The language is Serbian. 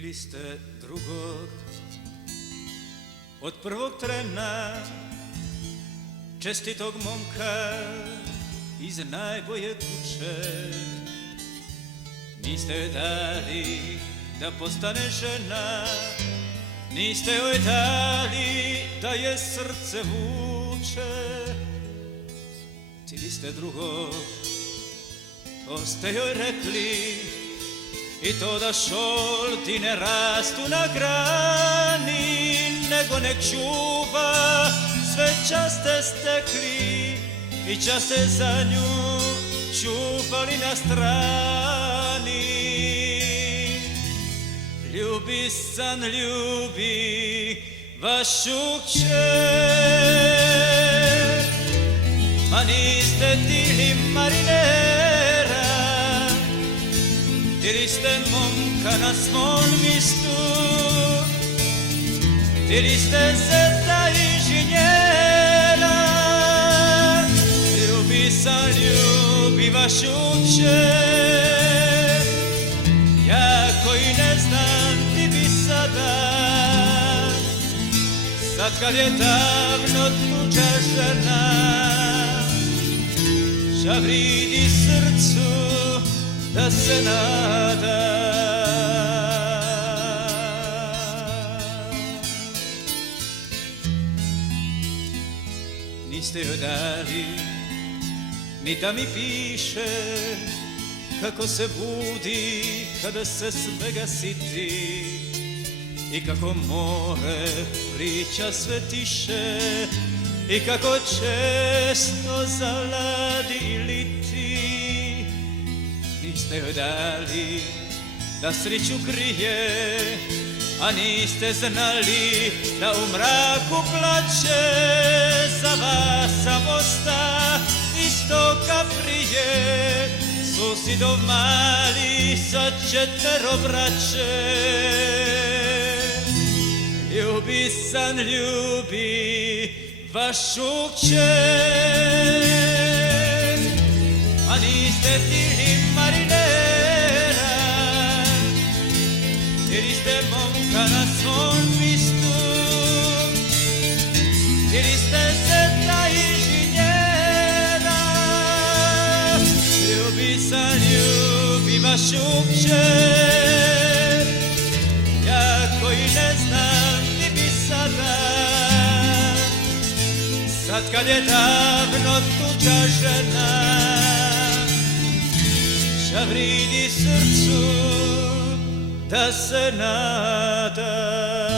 Bili ste drugog od prvog trena, čestitog momka iz najbolje kuće. Niste joj dali da postane žena, niste joj dali da je srce vuče. Bili ste drugog, to ste joj rekli, i to da šoldi ne rastu na grani, nego nek čuva sve časte stekli i časte za nju čuvali na strani. Ljubi san, ljubi vašu kćer, ma niste tili marinera, tili ste momka na svom mistu, tili ste zeta inženjera. Ljubi san, ljubi vašu kćer, ja koji ne znam ti bi sada, sad kad je davno tuđa žena, žavridi srcu da se nada. Niste joj dali ni da mi piše kako se budi kada se svega siti, i kako more priča sve tiše, i kako često zaladi liti. Niste joj dali da sreću krije, a niste znali da u mraku plače za vas samo sta isto ka prije, susidov mali sa 4 braće. Ljubi san, ljubi vašu kćer, a niste tili marinera, tili ste momka na svom mistu, tili ste zeta inženjera. Ljubi san, ljubi vašu kćer, ja koji ne znam ti bi sada, sad kad je davno tuđa žena, žavridi srcu da se nada.